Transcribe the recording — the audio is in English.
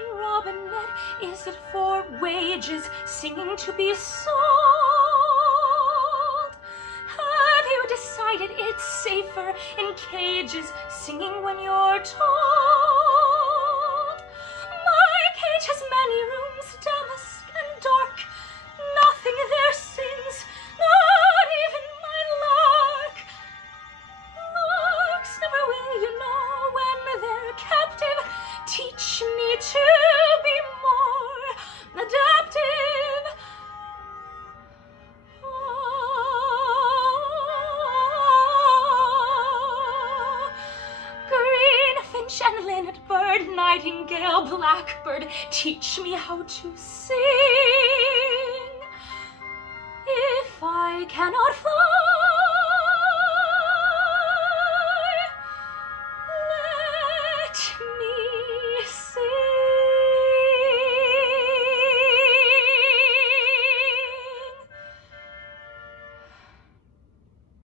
and robinet, is it for wages, singing to be sold? Have you decided it's safer in cages, singing when you're told? My cage has many rooms, damask and dark, nothing there sings, not even my lark. Larks never will, you know, when they're captive, teach me to be more adaptive. Green finch and linnet bird, nightingale, blackbird, teach me how to sing. If I cannot fly,